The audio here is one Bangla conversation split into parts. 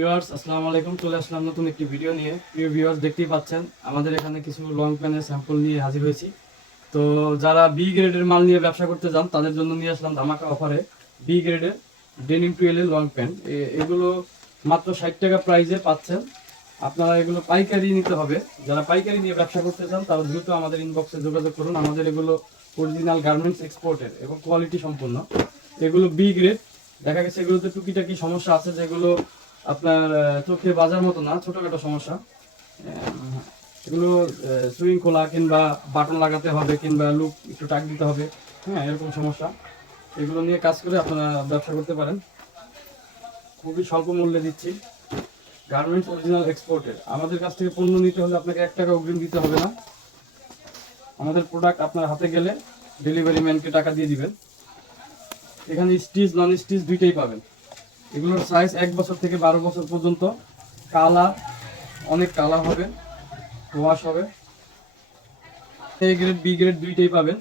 ভিউয়ার্স আসসালামু আলাইকুম, চলে আসলাম নতুন একটি ভিডিও নিয়ে। প্রিয় ভিউয়ার্স, দেখতেই পাচ্ছেন আমাদের এখানে কিছু লং প্যানের স্যাম্পল নিয়ে হাজির হয়েছি। তো যারা বি গ্রেডের মাল নিয়ে ব্যবসা করতে চান তাদের জন্য নিয়ে আসলাম ধামাকা অফারে বি গ্রেডের ডেনিম টুয়েল এর লং প্যান্ট। এগুলো মাত্র 60 টাকা প্রাইজে পাচ্ছেন। আপনারা এগুলো পাইকারি নিতে হবে। যারা পাইকারি নিয়ে ব্যবসা করতে চান তারা দ্রুত আমাদের ইনবক্সে যোগাযোগ করুন। আমাদের এগুলো অরিজিনাল গার্মেন্টস এক্সপোর্টের এবং কোয়ালিটি সম্পূর্ণ। এগুলো বি গ্রেড। দেখা গেছে এগুলোতে টুকিটাকি সমস্যা আছে, যেগুলো আপনার চোখে বাজার মতো না, ছোটখাটো সমস্যা। এগুলো সুইং খোলা কিংবা বাটন লাগাতে হবে কিংবা লুপ একটু টাক দিতে হবে, হ্যাঁ এরকম সমস্যা। এগুলো নিয়ে কাজ করে আপনারা ব্যবসা করতে পারেন। খুবই স্বল্প মূল্যে দিচ্ছি, গার্মেন্টস অরিজিনাল এক্সপোর্টের। আমাদের কাছ থেকে পণ্য নিতে হলে আপনাকে 1 টাকা অগ্রিম দিতে হবে না। আমাদের প্রোডাক্ট আপনার হাতে গেলে ডেলিভারি ম্যানকে টাকা দিয়ে দিবেন। এখানে স্টিচ নন স্টিচ দুইটাই পাবেন। এগুলোর সাইজ 1 বছর থেকে 12 বছর পর্যন্ত। কালার অনেক কালার হবে, ওয়াশ হবে। এ গ্রেড বি গ্রেড দুইটাই পাবেন।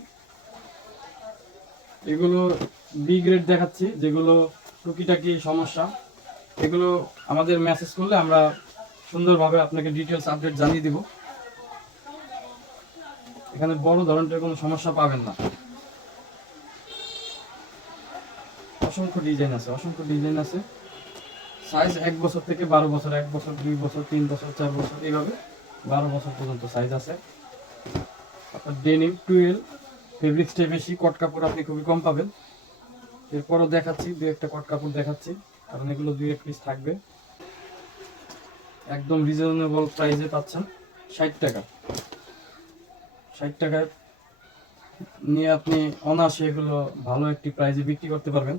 এগুলো বি গ্রেড দেখাচ্ছি, যেগুলো টুকিটাকি সমস্যা এগুলো আমাদের মেসেজ করলে আমরা সুন্দরভাবে আপনাকে ডিটেলস আপডেট জানিয়ে দিব। এখানে বড় ধরনের কোনো সমস্যা পাবেন না। অসংখ্য ডিজাইন আছে, অসংখ্য ডিজাইন আছে। সাইজ 1 বছর থেকে 12 বছর, 1 বছর 2 বছর 3 বছর 4 বছর এইভাবে 12 বছর পর্যন্ত সাইজ আছে। আপনার ডেনিম টুয়েল ফেব্রিক্সটাই বেশি, কট কাপড় আপনি খুবই কম পাবেন। এরপরও দেখাচ্ছি, দু একটা কট কাপড় দেখাচ্ছি, কারণ এগুলো 2-1 পিস থাকবে। একদম রিজনেবল প্রাইসে পাচ্ছেন 60 টাকা। 60 টাকায় নিয়ে আপনি অনায়াসে এগুলো ভালো একটি প্রাইসে বিক্রি করতে পারবেন।